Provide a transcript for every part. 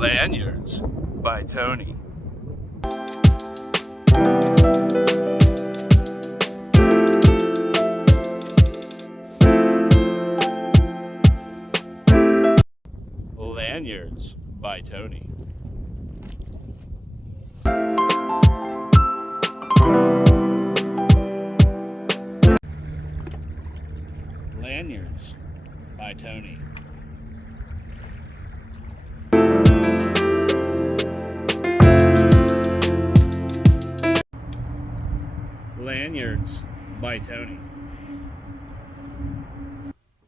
Lanyards by Tony. Lanyards by Tony. Lanyards by Tony. Lanyards by Tony.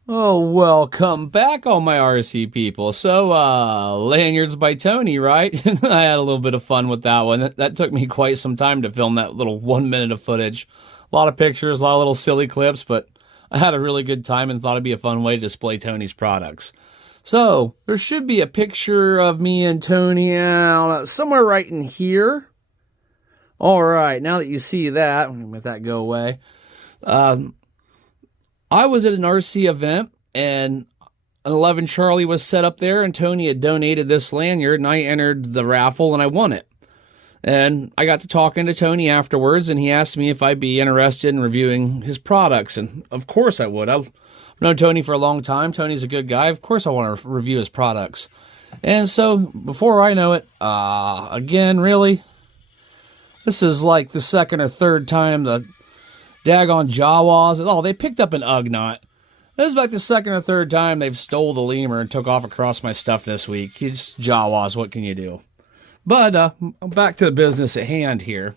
Oh, welcome back, all my RC people. So, Lanyards by Tony, right? I had a little bit of fun with that one. That took me quite some time to film that little 1 minute of footage. A lot of pictures, a lot of little silly clips, but I had a really good time and thought it'd be a fun way to display Tony's products. So, there should be a picture of me and Tony somewhere right in here. All right, now that you see that, I'm going to let that go away. I was at an RC event, and an 11 Charlie was set up there, and Tony had donated this lanyard, and I entered the raffle, and I won it. And I got to talking to Tony afterwards, and he asked me if I'd be interested in reviewing his products, and of course I would. I've known Tony for a long time. Tony's a good guy. Of course I want to review his products. And so, before I know it, again, really, this is like the second or third time the daggone Jawas. Oh, they picked up an Ugnaught. This is like the second or third time they've stole the lemur and took off across my stuff this week. It's Jawas. What can you do? But back to the business at hand here.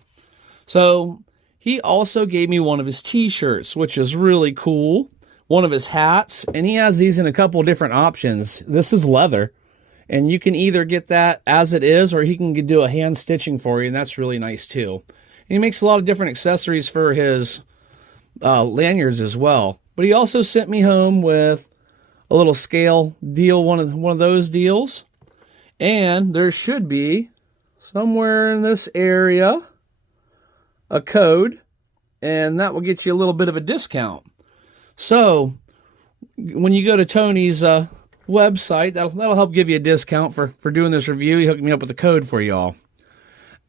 So he also gave me one of his t-shirts, which is really cool. One of his hats. And he has these in a couple different options. This is leather. And you can either get that as it is, or he can do a hand stitching for you, and that's really nice too. And he makes a lot of different accessories for his lanyards as well. But he also sent me home with a little scale deal, one of those deals. And there should be, somewhere in this area, a code, and that will get you a little bit of a discount. So, when you go to Tony's website, that'll help give you a discount for doing this review. He hooked me up with a code for y'all.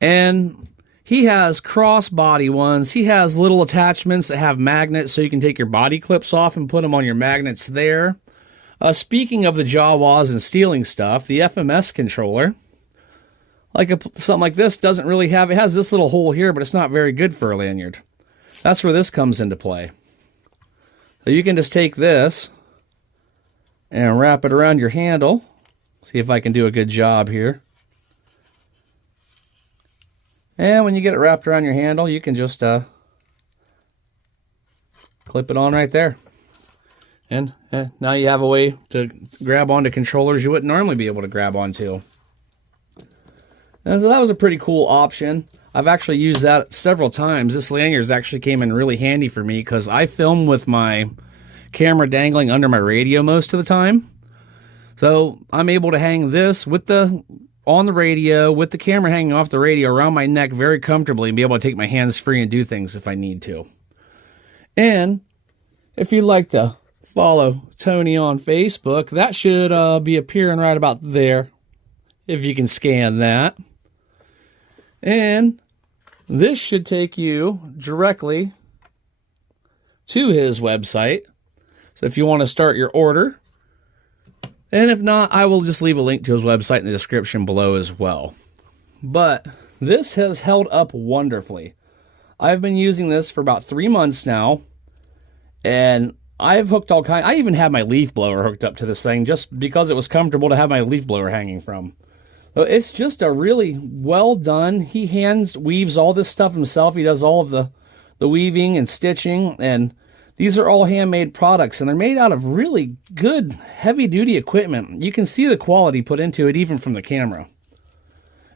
And he has crossbody ones. He has little attachments that have magnets so you can take your body clips off and put them on your magnets there. Speaking of the Jawas and stealing stuff, the FMS controller, something like this, doesn't really have, it has this little hole here, but it's not very good for a lanyard. That's where this comes into play. So you can just take this and wrap it around your handle. See if I can do a good job here. And when you get it wrapped around your handle, you can just clip it on right there. And now you have a way to grab onto controllers you wouldn't normally be able to grab onto. And so that was a pretty cool option. I've actually used that several times. This lanyard actually came in really handy for me because I film with my camera dangling under my radio most of the time. So I'm able to hang this on the radio with the camera hanging off the radio around my neck very comfortably and be able to take my hands free and do things if I need to. And if you'd like to follow Tony on Facebook, that should be appearing right about there, if you can scan that. And this should take you directly to his website. So if you want to start your order, and if not, I will just leave a link to his website in the description below as well. But this has held up wonderfully. I've been using this for about 3 months now, and I've hooked all kinds. I even had my leaf blower hooked up to this thing just because it was comfortable to have my leaf blower hanging from. So it's just a really well done. He hand weaves all this stuff himself. He does all of the weaving and stitching, and these are all handmade products, and they're made out of really good, heavy-duty equipment. You can see the quality put into it even from the camera.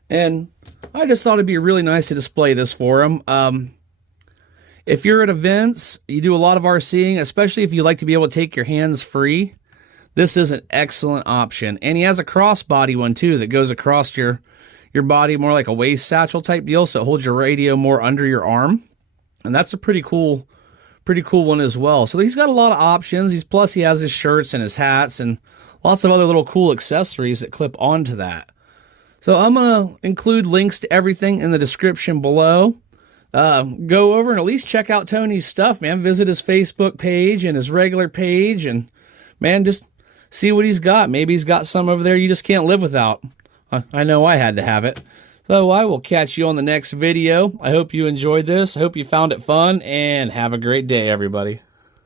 And I just thought it'd be really nice to display this for him. If you're at events, you do a lot of RCing, especially if you like to be able to take your hands free, this is an excellent option. And he has a crossbody one, too, that goes across your body, more like a waist satchel type deal, so it holds your radio more under your arm. And that's a pretty cool one as well. So he's got a lot of options. Plus he has his shirts and his hats and lots of other little cool accessories that clip onto that. So I'm going to include links to everything in the description below. Go over and at least check out Tony's stuff, man. Visit his Facebook page and his regular page, and man, just see what he's got. Maybe he's got some over there you just can't live without. I know I had to have it. So I will catch you on the next video. I hope you enjoyed this. I hope you found it fun, and have a great day, everybody.